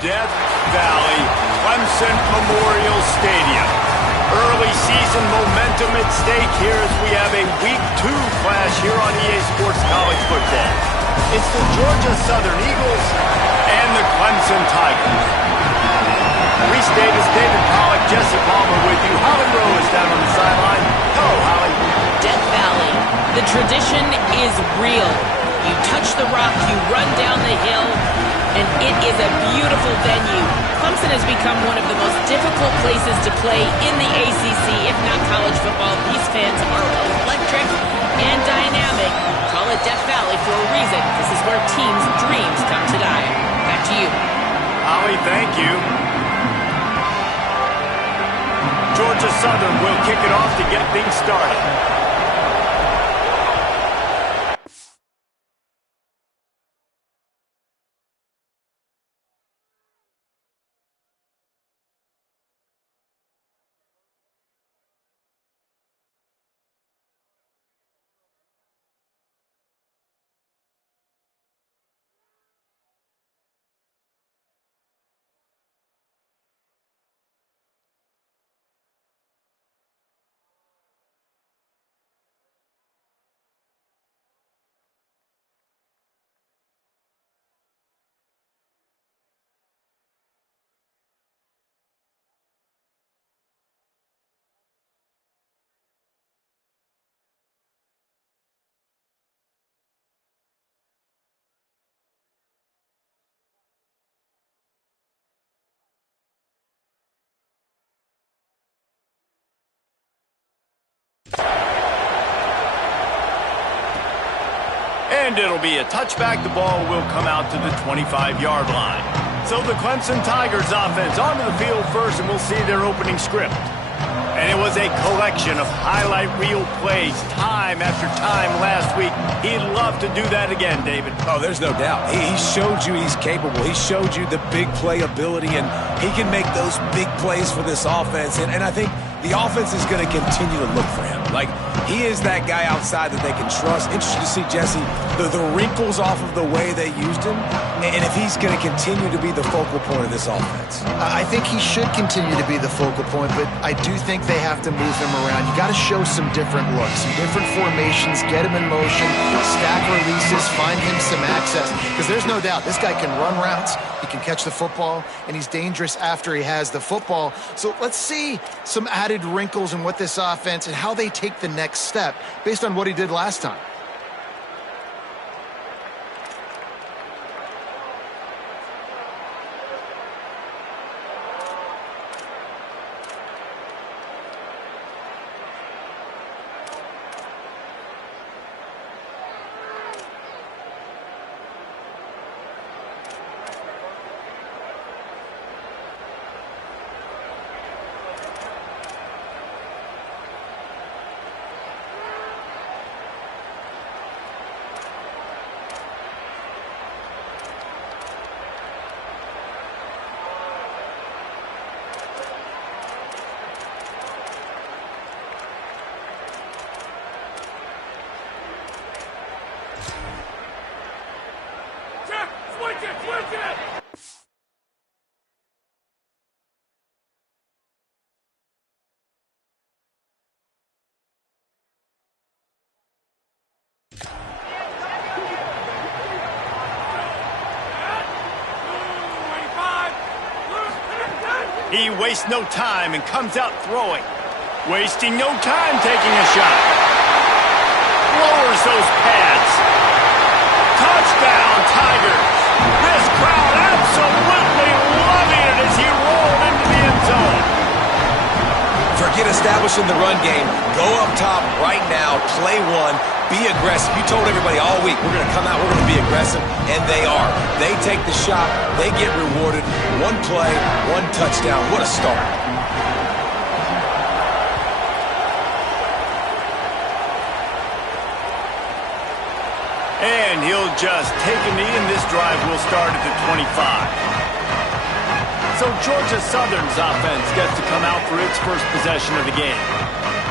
Death Valley Clemson Memorial Stadium. Early season momentum at stake here as we have a Week 2 clash here on EA Sports College Football. It's the Georgia Southern Eagles and the Clemson Tigers. Restatus David Pollock, Jesse Palmer with you. Holly Rowe is down on the sideline. Hello, Holly. Death Valley. The tradition is real. You touch the rock, you run down the hill, and it is a beautiful venue. Clemson has become one of the most difficult places to play in the ACC, if not college football. These fans are electric and dynamic. Call it Death Valley for a reason. This is where teams' dreams come to die. Back to you. Holly, thank you. Georgia Southern will kick it off to get things started. And it'll be a touchback. The ball will come out to the 25-yard line. So the Clemson Tigers offense onto the field first, and we'll see their opening script. And it was a collection of highlight reel plays time after time last week. He'd love to do that again, David. Oh, there's no doubt. He showed you he's capable. He showed you the big play ability, and he can make those big plays for this offense. And I think the offense is going to continue to look for him. Like, he is that guy outside that they can trust. Interesting to see, Jesse, the wrinkles off of the way they used him, and if he's going to continue to be the focal point of this offense. I think he should continue to be the focal point, but I do think they have to move him around. You got to show some different looks, some different formations, get him in motion, stack releases, find him some access, because there's no doubt this guy can run routes, he can catch the football, and he's dangerous after he has the football. So let's see some added wrinkles in what this offense and how they take the next step based on what he did last time. He wastes no time and comes out throwing. Wasting no time taking a shot. Lowers those pads. Touchdown, Tigers. This crowd absolutely loving it as he rolled into the end zone. Forget establishing the run game. Go up top right now. Play one. Be aggressive. You told everybody all week, we're going to come out, we're going to be aggressive, and they are. They take the shot. They get rewarded. One play, one touchdown. What a start. And he'll just take a knee, and this drive will start at the 25. So Georgia Southern's offense gets to come out for its first possession of the game.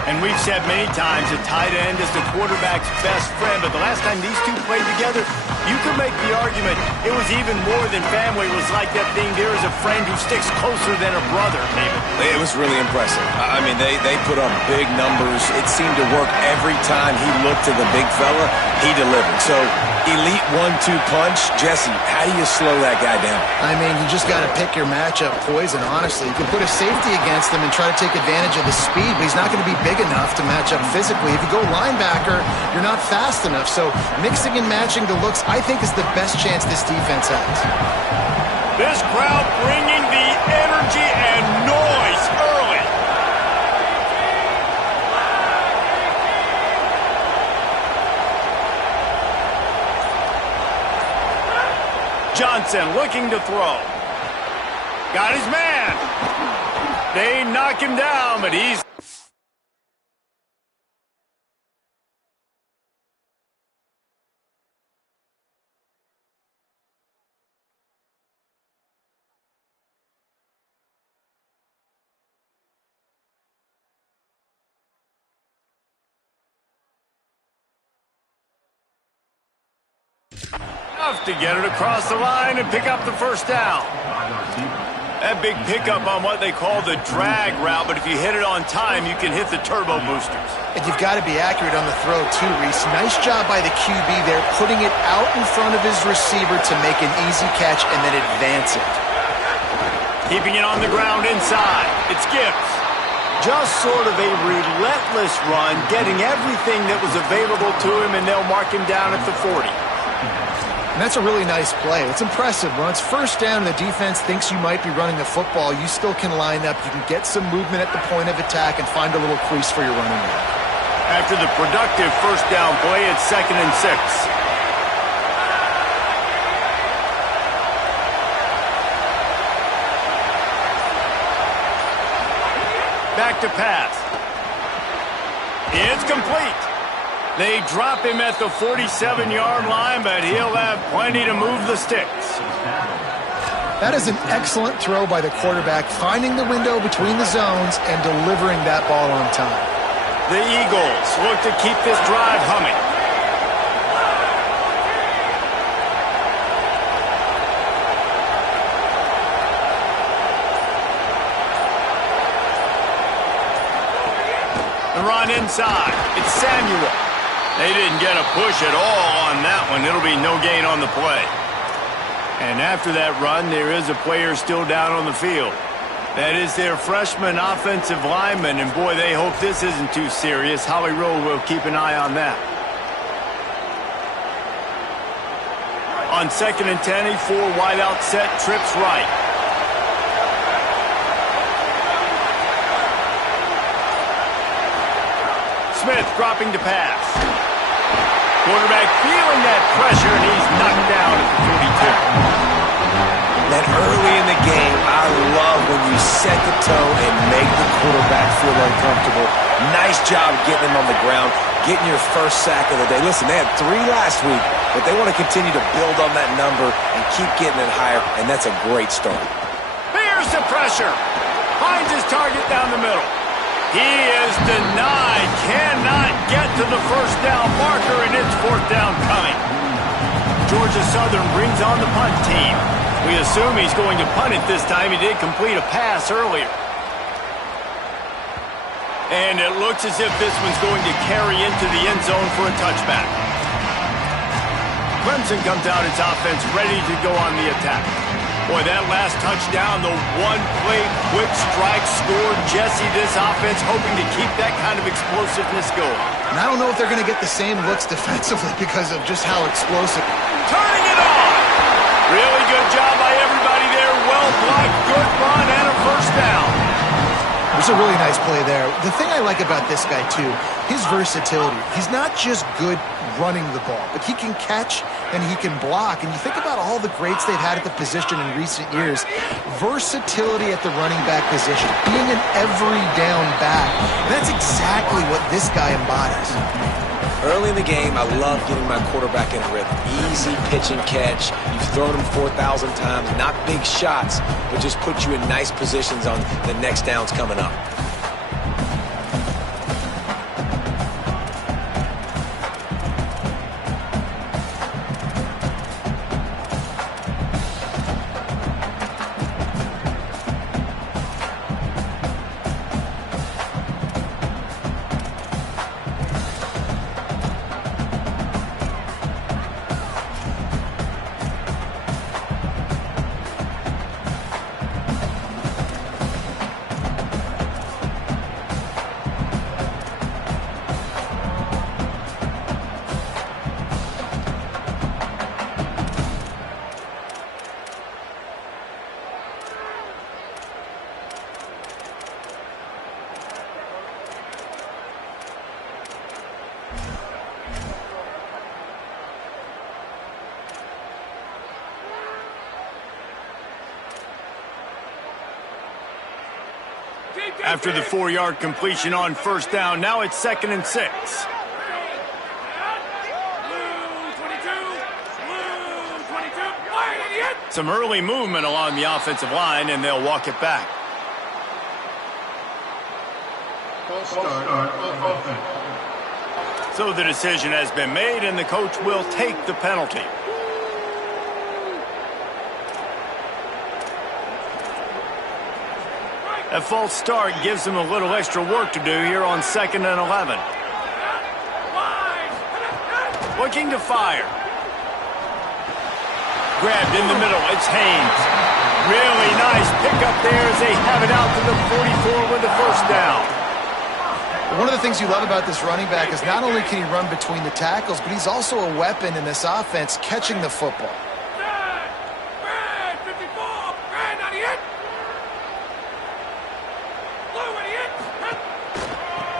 And we've said many times a tight end is the quarterback's best friend, but the last time these two played together, you could make the argument it was even more than family. It was like that thing, there is a friend who sticks closer than a brother, David. It was really impressive. I mean, they put up big numbers. It seemed to work every time he looked to the big fella. He delivered. So, elite 1-2 punch. Jesse, how do you slow that guy down? I mean, you just got to pick your matchup poison, honestly. You can put a safety against him and try to take advantage of the speed, but he's not going to be big enough to match up physically. If you go linebacker, you're not fast enough. So mixing and matching the looks, I think, is the best chance this defense has. This crowd bringing the energy and noise early. Johnson looking to throw. Got his man. They knock him down, but he's... enough to get it across the line and pick up the first down. That big pickup on what they call the drag route, but if you hit it on time, you can hit the turbo boosters. And you've got to be accurate on the throw, too, Reese. Nice job by the QB there, putting it out in front of his receiver to make an easy catch and then advance it. Keeping it on the ground inside. It's Gibbs. Just sort of a relentless run, getting everything that was available to him, and they'll mark him down at the 40. And that's a really nice play. It's impressive. When it's first down and the defense thinks you might be running the football, you still can line up. You can get some movement at the point of attack and find a little crease for your running back. After the productive first down play, it's 2nd and 6. Back to pass. It's complete. They drop him at the 47-yard line, but he'll have plenty to move the sticks. That is an excellent throw by the quarterback, finding the window between the zones and delivering that ball on time. The Eagles look to keep this drive humming. The run inside. It's Samuel. They didn't get a push at all on that one. It'll be no gain on the play. And after that run, there is a player still down on the field. That is their freshman offensive lineman, and boy, they hope this isn't too serious. Holly Rowe will keep an eye on that. On 2nd and 10, a 4-wideout set, trips right. Smith dropping to pass. Quarterback feeling that pressure, and he's knocked down at the 42. That early in the game, I love when you set the tone and make the quarterback feel uncomfortable. Nice job getting him on the ground, getting your first sack of the day. Listen, they had 3 last week, but they want to continue to build on that number and keep getting it higher, and that's a great start. Here's the pressure. Finds his target down the middle. He is denied, cannot get to the first down marker, and it's 4th down coming. Georgia Southern brings on the punt team. We assume he's going to punt it this time. He did complete a pass earlier. And it looks as if this one's going to carry into the end zone for a touchback. Clemson comes out its offense ready to go on the attack. Boy, that last touchdown, the one-play quick strike scored. Jesse, this offense hoping to keep that kind of explosiveness going. And I don't know if they're going to get the same looks defensively because of just how explosive. Turning it on! Really good job by everybody there. Well blocked, good run, and a first down. It's a really nice play there. The thing I like about this guy, too, his versatility. He's not just good running the ball, but he can catch and he can block. And you think about all the greats they've had at the position in recent years. Versatility at the running back position, being an every down back. And that's exactly what this guy embodies. Early in the game, I love getting my quarterback in a rhythm. Easy pitch and catch. You've thrown him 4,000 times. Not big shots, but just put you in nice positions on the next downs coming up. After the 4-yard completion on first down, now it's 2nd and 6. Some early movement along the offensive line, and they'll walk it back. So the decision has been made, and the coach will take the penalty. A false start gives them a little extra work to do here on 2nd and 11. Looking to fire. Grabbed in the middle. It's Haynes. Really nice pickup there as they have it out to the 44 with the first down. One of the things you love about this running back is not only can he run between the tackles, but he's also a weapon in this offense catching the football.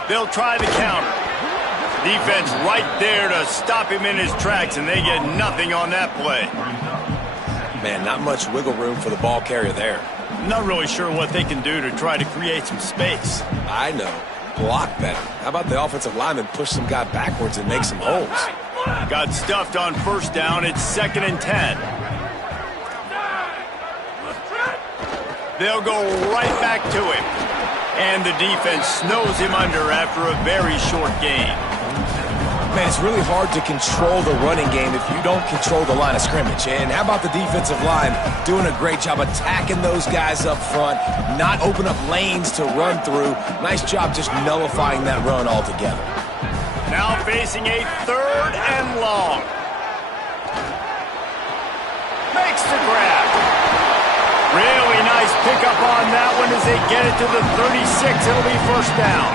They'll try the counter. Defense right there to stop him in his tracks, and they get nothing on that play. Man, not much wiggle room for the ball carrier there. Not really sure what they can do to try to create some space. I know. Block better. How about the offensive lineman push some guy backwards and make some holes? Got stuffed on first down. It's 2nd and 10. They'll go right back to him. And the defense snows him under after a very short gain. Man, it's really hard to control the running game if you don't control the line of scrimmage. And how about the defensive line doing a great job attacking those guys up front, not open up lanes to run through. Nice job just nullifying that run altogether. Now facing a 3rd and long. Makes the grab. Really nice pickup on that one as they get it to the 36. It'll be first down.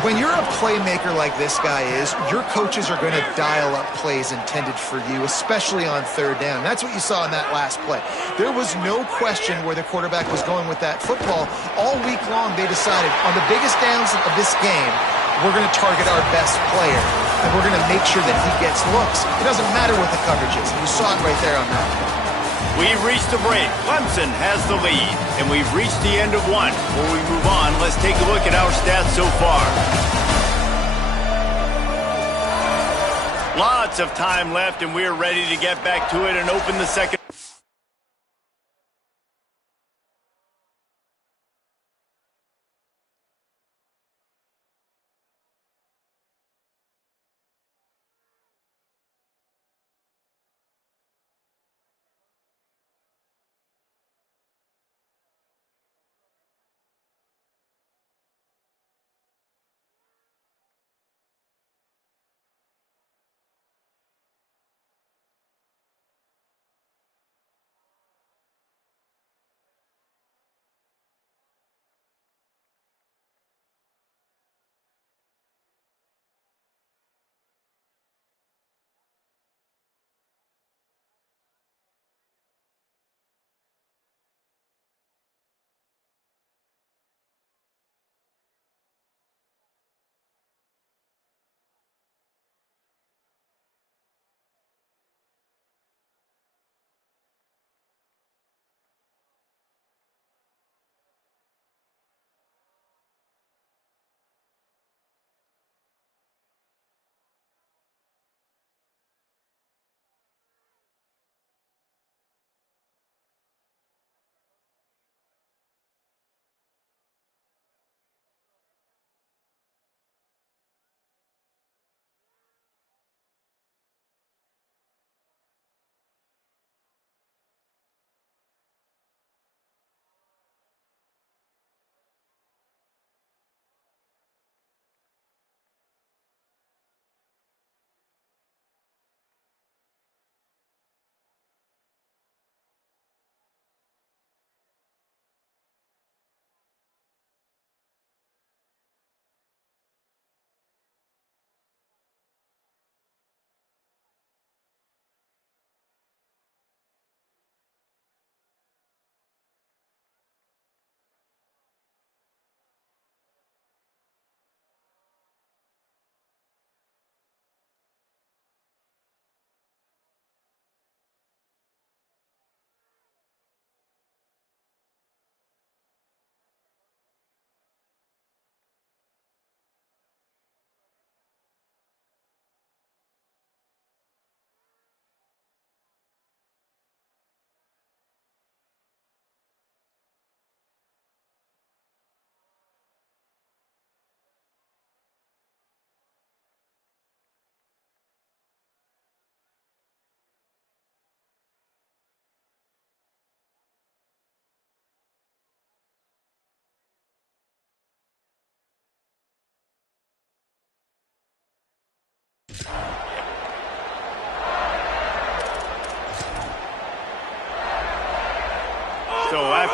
When you're a playmaker like this guy is, your coaches are going to dial up plays intended for you, especially on 3rd down. That's what you saw in that last play. There was no question where the quarterback was going with that football. All week long, they decided on the biggest downs of this game, we're going to target our best player, and we're going to make sure that he gets looks. It doesn't matter what the coverage is. You saw it right there on that. We've reached the break. Clemson has the lead, and we've reached the end of one. Before we move on, let's take a look at our stats so far. Lots of time left, and we're ready to get back to it and open the second.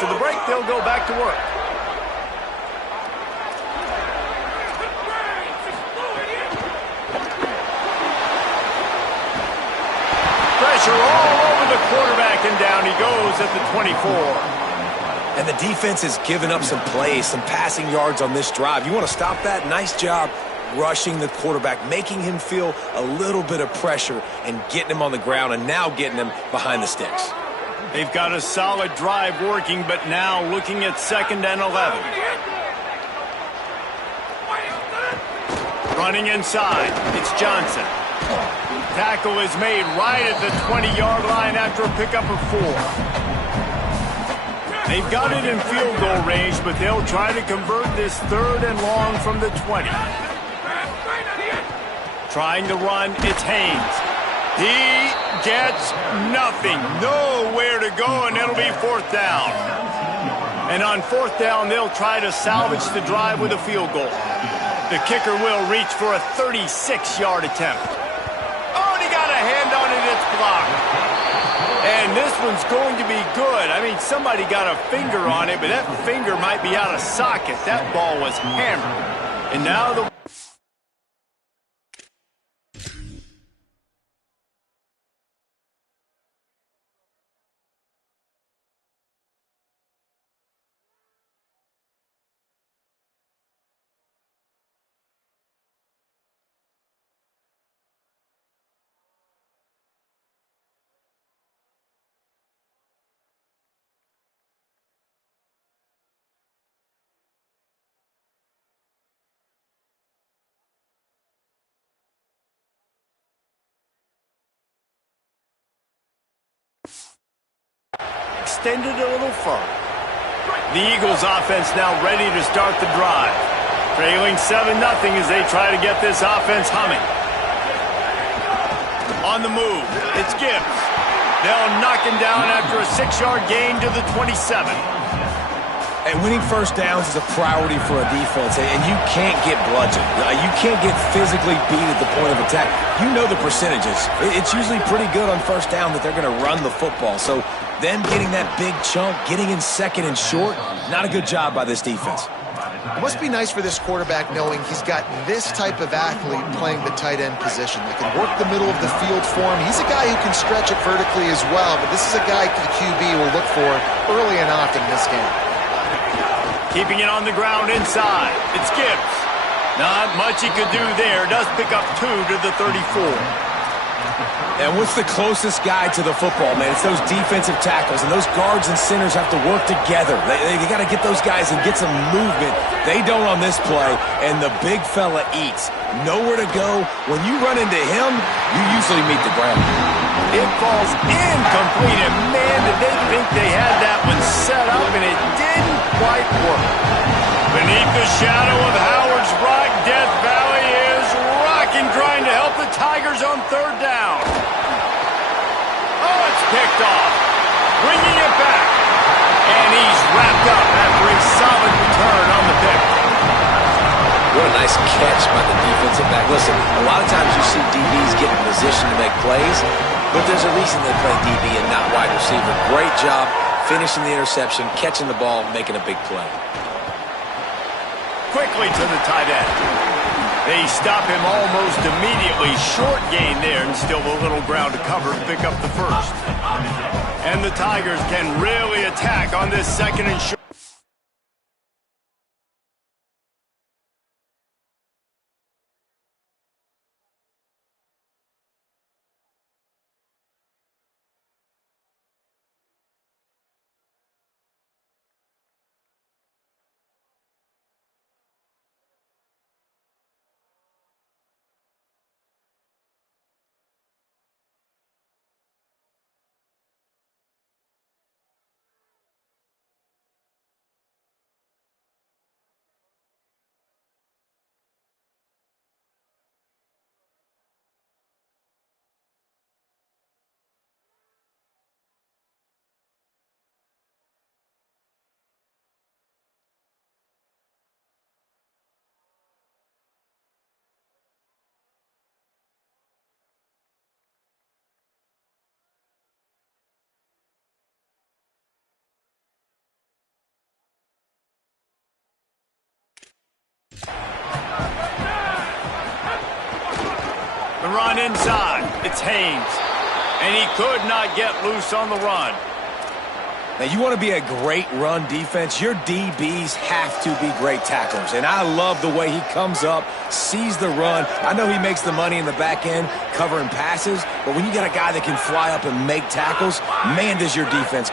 After the break, they'll go back to work. Pressure all over the quarterback, and down he goes at the 24. And the defense has given up some plays, some passing yards on this drive. You want to stop that? Nice job rushing the quarterback, making him feel a little bit of pressure and getting him on the ground and now getting him behind the sticks. They've got a solid drive working, but now looking at 2nd and 11. Running inside, it's Johnson. Tackle is made right at the 20-yard line after a pickup of 4. They've got it in field goal range, but they'll try to convert this 3rd and long from the 20. Trying to run, it's Haynes. He gets nothing. Nowhere to go, and it'll be 4th down. And on 4th down, they'll try to salvage the drive with a field goal. The kicker will reach for a 36-yard attempt. Oh, and he got a hand on it. It's blocked. And this one's going to be good. I mean, somebody got a finger on it, but that finger might be out of socket. That ball was hammered. And now the... extended a little further. The Eagles offense now ready to start the drive. Trailing 7-0 as they try to get this offense humming. On the move, it's Gibbs. They'll knock him down after a 6-yard gain to the 27. And winning first downs is a priority for a defense, and you can't get bludgeoned. You can't get physically beat at the point of attack. You know the percentages. It's usually pretty good on first down that they're going to run the football. So them getting that big chunk, getting in 2nd and short, not a good job by this defense. It must be nice for this quarterback knowing he's got this type of athlete playing the tight end position that can work the middle of the field for him. He's a guy who can stretch it vertically as well, but this is a guy the QB will look for early and often in this game. Keeping it on the ground inside. It's Gibbs. Not much he could do there. Does pick up 2 to the 34. And what's the closest guy to the football, man? It's those defensive tackles, and those guards and centers have to work together. They got to get those guys and get some movement. They don't on this play, and the big fella eats. Nowhere to go. When you run into him, you usually meet the ground. It falls incomplete, and man, did they think they had that one set up, and it didn't quite work. Beneath the shadow of Howard's Rock, Death Valley is rocking, trying to help the Tigers on 3rd down. Oh, it's picked off. Bringing it back. And he's wrapped up after a solid return on the pick. What a nice catch by the defensive back. Listen, a lot of times you see DBs get in position to make plays, but there's a reason they play DB and not wide receiver. Great job finishing the interception, catching the ball, making a big play. Quickly to the tight end. They stop him almost immediately. Short gain there, and still a little ground to cover to pick up the 1st. And the Tigers can really attack on this 2nd and short. The run inside. It's Haynes. And he could not get loose on the run. Now, you want to be a great run defense, your DBs have to be great tacklers. And I love the way he comes up, sees the run. I know he makes the money in the back end covering passes, but when you got a guy that can fly up and make tackles, man, does your defense